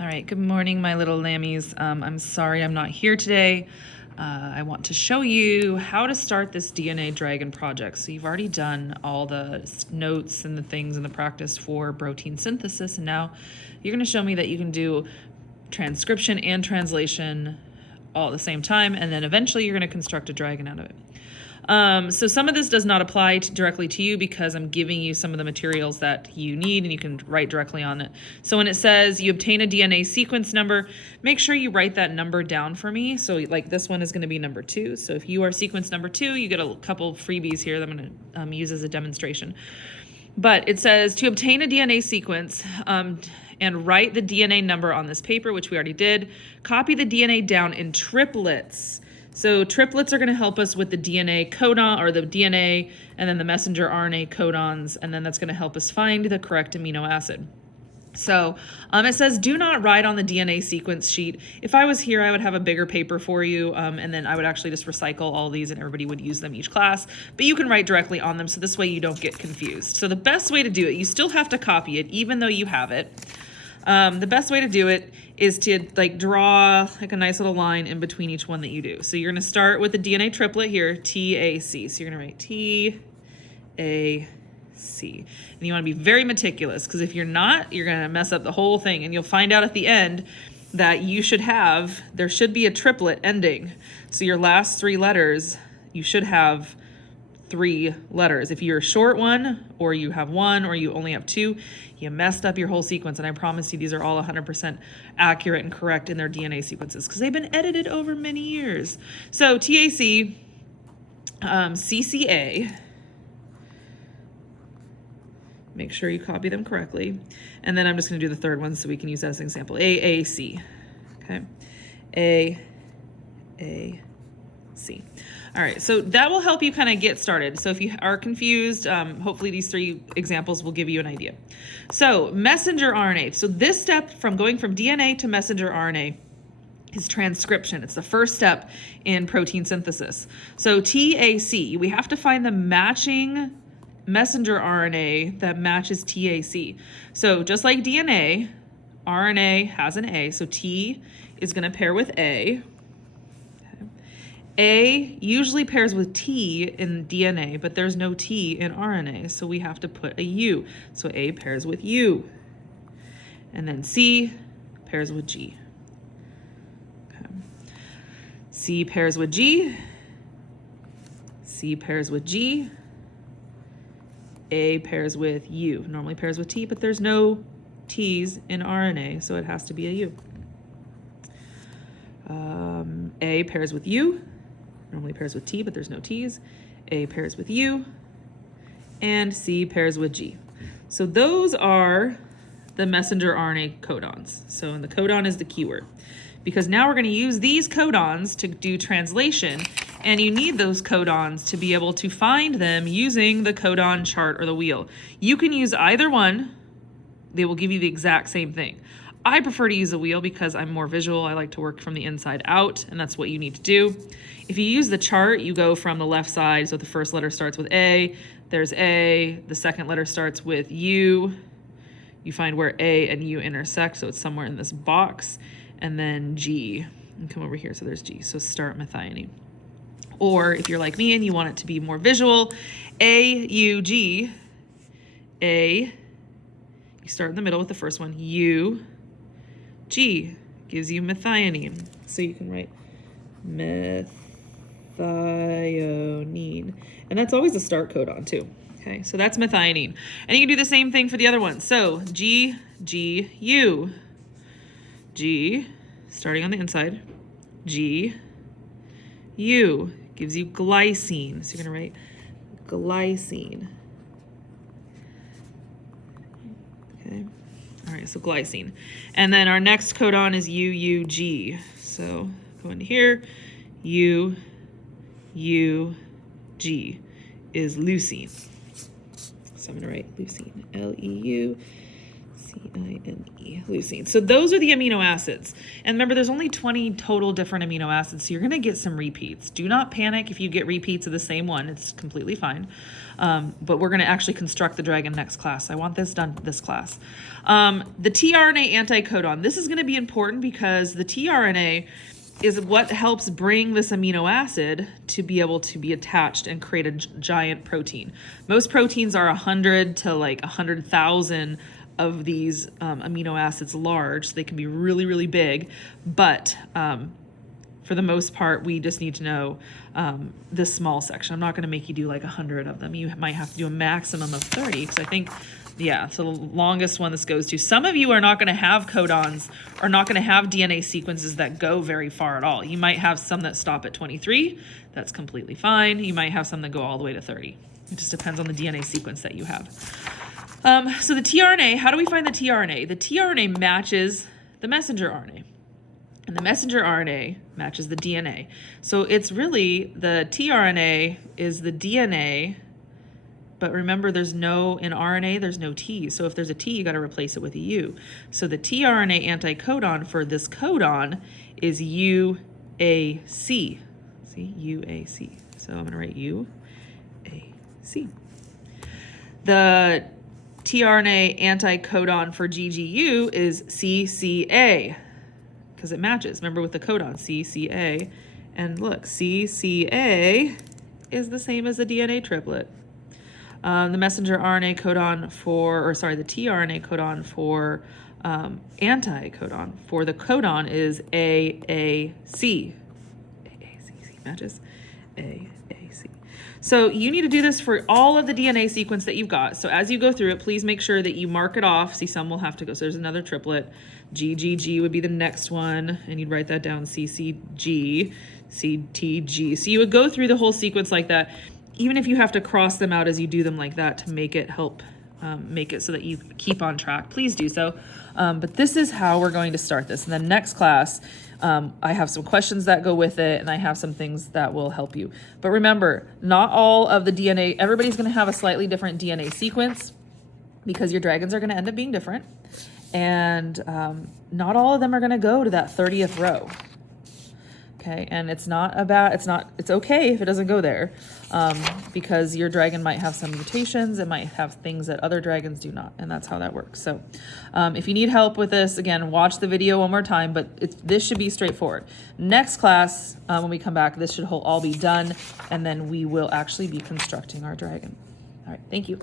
All right, good morning, my little lammies. I'm sorry I'm not here today. I want to show you how to start this DNA Dragon project. So you've already done all the notes and the things in the practice for protein synthesis, and now you're going to show me that you can do transcription and translation all at the same time, and then eventually you're going to construct a dragon out of it. So some of this does not apply directly to you because I'm giving you some of the materials that you need and you can write directly on it. So when it says you obtain a DNA sequence number, make sure you write that number down for me. So like this one is going to be number 2. So if you are sequence number 2, you get a couple freebies here that I'm going to use as a demonstration. But it says to obtain a DNA sequence and write the DNA number on this paper, which we already did, copy the DNA down in triplets. So triplets are going to help us with the DNA codon, or the DNA, and then the messenger RNA codons, and then that's going to help us find the correct amino acid. So it says, do not write on the DNA sequence sheet. If I was here, I would have a bigger paper for you, and then I would actually just recycle all these and everybody would use them each class. But you can write directly on them, so this way you don't get confused. So the best way to do it, you still have to copy it, even though you have it. The best way to do it is to draw a nice little line in between each one that you do. So you're going to start with the DNA triplet here, TAC. So you're going to write TAC. And you want to be very meticulous, because if you're not, you're going to mess up the whole thing. And you'll find out at the end that there should be a triplet ending. So your last 3 letters, you should have 3 letters. If you're a short one, or you have 1, or you only have 2, you messed up your whole sequence. And I promise you, these are all 100% accurate and correct in their DNA sequences because they've been edited over many years. So TAC, CCA, make sure you copy them correctly. And then I'm just going to do the third one so we can use that as an example. AAC. Okay. AAC. All right, so that will help you kind of get started. So if you are confused, hopefully these 3 examples will give you an idea. So messenger RNA. So this step from going from DNA to messenger RNA is transcription. It's the first step in protein synthesis. So TAC, we have to find the matching messenger RNA that matches TAC. So just like DNA, RNA has an A, so T is going to pair with A. A usually pairs with T in DNA, but there's no T in RNA, so we have to put a U. So A pairs with U. And then C pairs with G. Okay. C pairs with G. C pairs with G. A pairs with U. Normally pairs with T, but there's no T's in RNA, so it has to be a U. A pairs with U. Normally pairs with T, but there's no T's. A pairs with U, and C pairs with G. So those are the messenger RNA codons. So and the codon is the keyword, because now we're going to use these codons to do translation, and you need those codons to be able to find them using the codon chart or the wheel. You can use either one. They will give you the exact same thing. I prefer to use a wheel because I'm more visual. I like to work from the inside out, and that's what you need to do. If you use the chart, you go from the left side. So the first letter starts with A, there's A. The second letter starts with U. You find where A and U intersect, so it's somewhere in this box. And then G, and come over here, so there's G. So start methionine. Or if you're like me and you want it to be more visual, A, U, G, A, you start in the middle with the first one, U, G gives you methionine. So you can write methionine. And that's always a start codon too. Okay, so that's methionine. And you can do the same thing for the other ones. So G, G, U. G, starting on the inside. G, U gives you glycine. So you're going to write glycine. Okay. All right, so glycine. And then our next codon is UUG. So go into here. UUG is leucine. So I'm going to write leucine. LEUCINE. leucine, leucine. So those are the amino acids. And remember, there's only 20 total different amino acids, so you're going to get some repeats. Do not panic if you get repeats of the same one. It's completely fine. But we're going to actually construct the dragon next class. I want this done this class. The tRNA anticodon. This is going to be important because the tRNA is what helps bring this amino acid to be able to be attached and create a giant protein. Most proteins are 100 to like 100,000 of these amino acids large. So they can be really, really big, but for the most part, we just need to know this small section. I'm not gonna make you do like 100 of them. You might have to do a maximum of 30, because I think, yeah, so the longest one this goes to. Some of you are not gonna have codons, or not gonna have DNA sequences that go very far at all. You might have some that stop at 23, that's completely fine. You might have some that go all the way to 30. It just depends on the DNA sequence that you have. So the tRNA, how do we find the tRNA? The tRNA matches the messenger RNA. And the messenger RNA matches the DNA. So it's really, the tRNA is the DNA, but remember in RNA, there's no T. So if there's a T, you gotta replace it with a U. So the tRNA anticodon for this codon is UAC. See, UAC. So I'm gonna write UAC. The tRNA anticodon for GGU is CCA, because it matches. Remember with the codon, CCA. And look, CCA is the same as the DNA triplet. The messenger RNA codon the tRNA codon for anticodon for the codon is AAC. AAC matches. AAC. So you need to do this for all of the DNA sequence that you've got. So as you go through it, please make sure that you mark it off. See, some will have to go. So there's another triplet. GGG would be the next one, and you'd write that down, CCG, CTG. So you would go through the whole sequence like that, even if you have to cross them out as you do them like that to make it help make it so that you keep on track. Please do so. But this is how we're going to start this. And then next class, I have some questions that go with it, and I have some things that will help you. But remember, not all of the DNA, everybody's going to have a slightly different DNA sequence because your dragons are going to end up being different. And not all of them are going to go to that 30th row. Okay, and it's okay if it doesn't go there, because your dragon might have some mutations, it might have things that other dragons do not, and that's how that works. So if you need help with this, again, watch the video one more time, but this should be straightforward. Next class, when we come back, this should all be done, and then we will actually be constructing our dragon. All right, thank you.